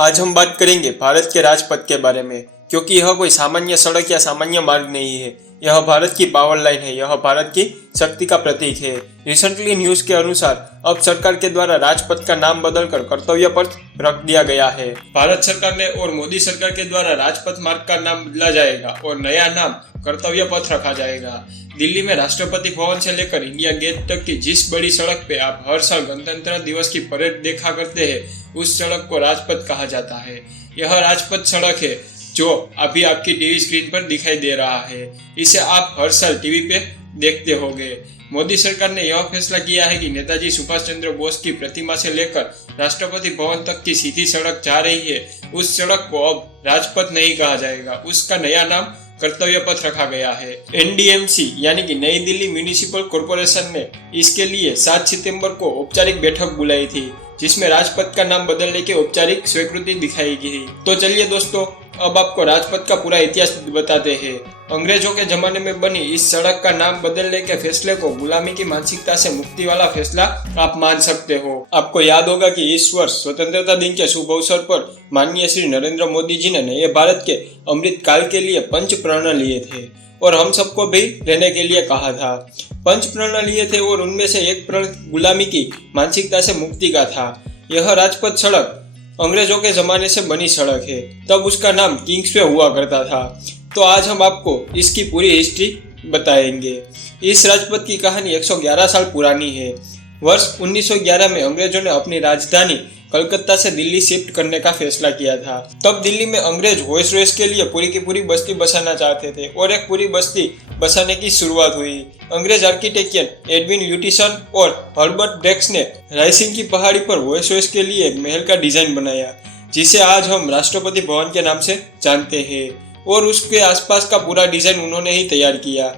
आज हम बात करेंगे भारत के राजपथ के बारे में, क्योंकि यह कोई सामान्य सड़क या सामान्य मार्ग नहीं है। यह भारत की पावर लाइन है। यह भारत की शक्ति का प्रतीक है। रिसेंटली न्यूज के अनुसार अब सरकार के द्वारा राजपथ का नाम बदलकर कर्तव्य पथ रख दिया गया है। भारत सरकार ने और मोदी सरकार के द्वारा राजपथ मार्ग का नाम बदला जाएगा और नया नाम कर्तव्य पथ रखा जाएगा। दिल्ली में राष्ट्रपति भवन से लेकर इंडिया गेट तक की जिस बड़ी सड़क पे आप हर साल गणतंत्र दिवस की परेड देखा करते हैं, उस सड़क को राजपथ कहा जाता है। यह राजपथ सड़क है जो अभी आपकी टीवी स्क्रीन पर दिखाई दे रहा है। इसे आप हर साल टीवी पे देखते होंगे। मोदी सरकार ने यह फैसला किया है कि नेताजी सुभाष चंद्र बोस की प्रतिमा से लेकर राष्ट्रपति भवन तक की सीधी सड़क जा रही है, उस सड़क को अब राजपथ नहीं कहा जाएगा। उसका नया नाम कर्तव्य पथ रखा गया है। एनडीएमसी यानी कि नई दिल्ली म्यूनिसिपल कॉर्पोरेशन ने इसके लिए 7 सितंबर को औपचारिक बैठक बुलाई थी, जिसमें राजपथ का नाम बदलने की औपचारिक स्वीकृति दिखाई गई। तो चलिए दोस्तों, अब आपको राजपथ का पूरा इतिहास बताते हैं। अंग्रेजों के जमाने में बनी इस सड़क का नाम बदलने के फैसले को गुलामी की मानसिकता से मुक्ति वाला फैसला आप मान सकते हो। आपको याद होगा कि इस वर्ष स्वतंत्रता दिन के शुभ अवसर पर माननीय श्री नरेंद्र मोदी जी ने नए भारत के अमृत काल के लिए पंच प्रण लिए थे और हम सबको भी रहने के लिए कहा था। पंच प्रण लिए थे और उनमें से एक प्रण गुलामी की मानसिकता से मुक्ति का था। यह राजपथ सड़क अंग्रेजों के जमाने से बनी सड़क है। तब उसका नाम किंग्सवे हुआ करता था। तो आज हम आपको इसकी पूरी हिस्ट्री बताएंगे। इस राजपथ की कहानी 111 साल पुरानी है। वर्ष 1911 में अंग्रेजों ने अपनी राजधानी कलकत्ता से दिल्ली शिफ्ट करने का फैसला किया था। तब दिल्ली में अंग्रेज वॉइस रॉयस के लिए पूरी की पूरी बस्ती बसाना चाहते थे और एक पूरी बस्ती बसाने की शुरुआत हुई। अंग्रेज आर्किटेक्ट एडविन ल्यूटिसन और हर्बर्ट ब्रेक्स ने रायसिंग की पहाड़ी पर वॉइस रॉयस के लिए एक महल का डिजाइन बनाया, जिसे आज हम राष्ट्रपति भवन के नाम से जानते हैं, और उसके आसपास का पूरा डिजाइन उन्होंने ही तैयार किया।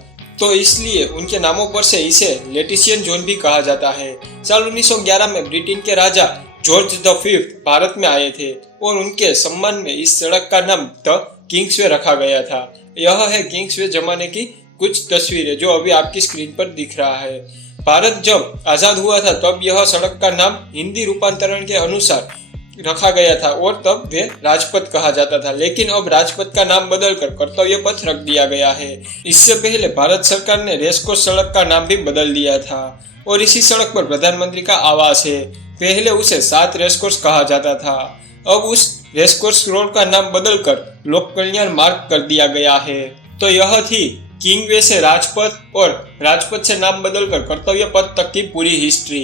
तो इसलिए उनके नामों पर से इसे लेटिशियन जोन भी कहा जाता है। साल 1911 में ब्रिटेन के राजा जॉर्ज द फिफ्थ भारत में आए थे और उनके सम्मान में इस सड़क का नाम द किंग्सवे रखा गया था। यह है किंग्सवे जमाने की कुछ तस्वीरें जो अभी आपकी स्क्रीन पर दिख रहा है। भारत जब आजाद हुआ था तब यह सड़क का नाम हिंदी रूपांतरण के अनुसार रखा गया था और तब वे राजपथ कहा जाता था, लेकिन अब राजपथ का नाम बदलकर कर्तव्य पथ रख दिया गया है। इससे पहले भारत सरकार ने रेसकोर्स सड़क का नाम भी बदल दिया था और इसी सड़क पर प्रधानमंत्री का आवास है। पहले उसे 7 रेसकोर्स कहा जाता था। अब उस रेसकोर्स रोड का नाम बदलकर लोक कल्याण मार्ग कर दिया गया है। तो यह थी किंगवे से राजपथ और राजपथ से नाम बदलकर कर्तव्य पथ तक की पूरी हिस्ट्री।